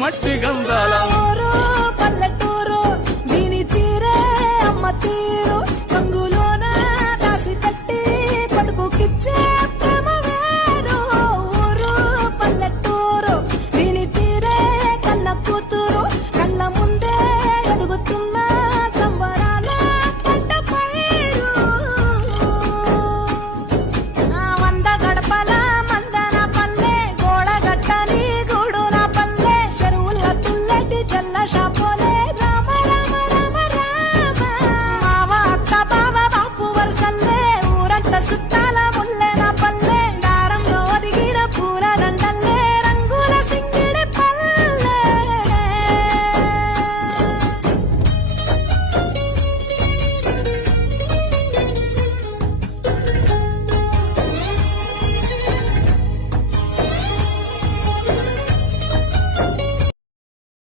మట్టి గంధాల ఊరు పల్లెటూరు దీని తీరే అమ్మ తీరు కంగులోన దాసి పెట్టి కొడుకుకిచ్చే